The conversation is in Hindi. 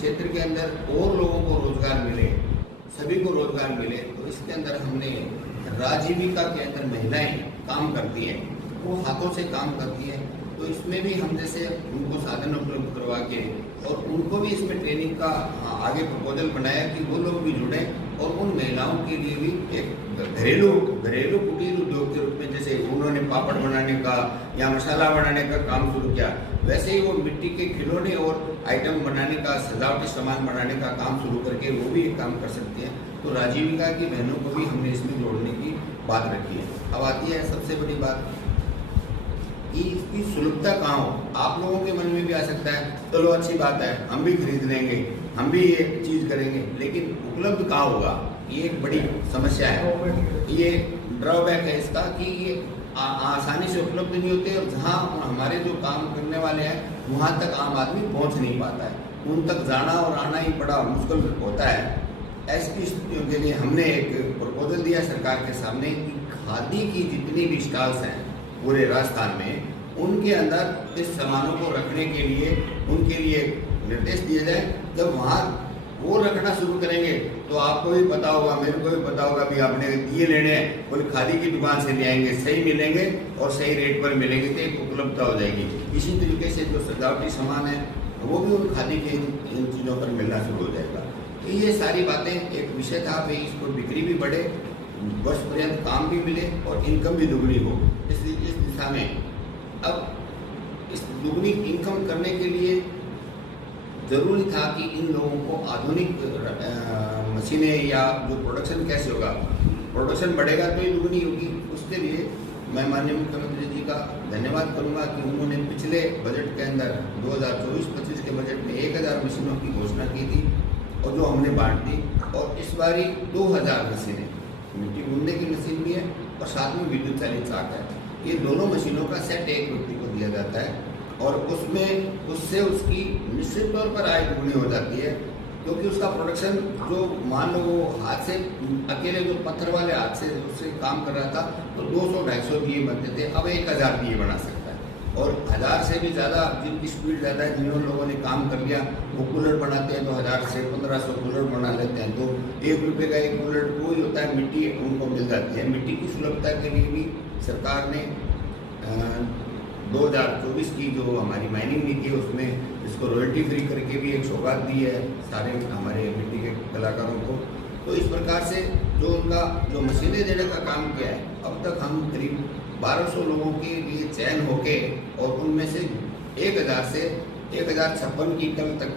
क्षेत्र के अंदर और लोगों को रोजगार मिले, सभी को रोजगार मिले, तो इसके अंदर हमने राजीविका के अंदर महिलाएं काम करती हैं, वो हाथों से काम करती हैं, तो इसमें भी हम जैसे उनको साधन उपलब्ध करवा के और उनको भी इसमें ट्रेनिंग का आगे प्रपोजल बनाया कि वो लोग भी जुड़े और उन महिलाओं के लिए भी एक घरेलू कुटीर उद्योग के रूप में, जैसे उन्होंने पापड़ बनाने का या मसाला बनाने का काम शुरू किया, वैसे ही वो मिट्टी के खिलौने और आइटम बनाने का, सजावटी सामान बनाने का काम शुरू करके वो भी एक काम कर सकती हैं। तो राजीविका की बहनों को भी हमने इसमें जोड़ने की बात रखी है। अब आती है सबसे बड़ी बात कि इसकी सुलभता कहाँ हो। आप लोगों के मन में भी आ सकता है, चलो अच्छी बात है, हम भी खरीद लेंगे, हम भी ये चीज़ करेंगे, लेकिन उपलब्ध कहाँ होगा, ये एक बड़ी समस्या है। ये ड्रॉबैक है इसका कि ये आसानी से उपलब्ध नहीं होते और जहाँ हमारे जो काम करने वाले हैं वहाँ तक आम आदमी पहुँच नहीं पाता है, उन तक जाना और आना ही बड़ा मुश्किल होता है। ऐसी स्थितियों के लिए हमने एक प्रपोजल दिया सरकार के सामने कि खादी की जितनी भी स्टॉल्स हैं पूरे राजस्थान में, उनके अंदर इस सामानों को रखने के लिए उनके लिए निर्देश दिए जाए। जब वहाँ वो रखना शुरू करेंगे तो आपको भी पता होगा, मेरे को भी पता होगा, भी आपने ये लेने हैं, कोई खादी की दुकान से ले आएंगे, सही मिलेंगे और सही रेट पर मिलेंगे, तो एक उपलब्धता हो जाएगी। इसी तरीके से जो सजावटी सामान है वो भी उन खादी के इन चीज़ों पर मिलना शुरू हो जाएगा। तो ये सारी बातें एक विषय था, भाई इसको बिक्री भी बढ़े, वर्ष पर्यंत काम भी मिले और इनकम भी दुगनी हो। इस दिशा में अब इस दुगनी इनकम करने के लिए जरूरी था कि इन लोगों को आधुनिक मशीनें या जो प्रोडक्शन कैसे होगा, प्रोडक्शन बढ़ेगा तो ही दुगनी होगी। उसके लिए मैं माननीय मुख्यमंत्री जी का धन्यवाद करूंगा कि उन्होंने पिछले बजट के अंदर 2024-25 के बजट में 1000 मशीनों की घोषणा की थी और जो हमने बांट दी, और इस बारी 2000 मशीनें, मिट्टी गूंदने की मशीन भी है और साथ में विद्युत चालित चाक है, ये दोनों मशीनों का सेट एक व्यक्ति को दिया जाता है और उससे उसकी निश्चित तौर पर आय दुगनी हो जाती है, क्योंकि उसका प्रोडक्शन जो मान लो वो हाथ से अकेले जो पत्थर वाले हाथ से उससे काम कर रहा था तो 200-250 दिए बनते थे, अब 1000 दिए बना सकता है। और 1000 से भी ज़्यादा जिनकी स्पीड ज़्यादा है, जिन लोगों ने काम कर लिया, वो कूलर बनाते हैं तो 1000 से 1500 कूलर बना लेते हैं, तो 1 रुपये का एक कूलर वो ही होता है, मिट्टी उनको मिल जाती है। मिट्टी की सुलभता के लिए भी सरकार ने 2024 की जो हमारी माइनिंग नीति है उसमें इसको रॉयल्टी फ्री करके भी एक सौगात दी है सारे हमारे मिट्टी के कलाकारों को। तो इस प्रकार से जो उनका जो मशीनें देने का काम किया है, अब तक हम करीब 1200 लोगों के लिए चयन होके और उनमें से 1000 से 1056 की कल तक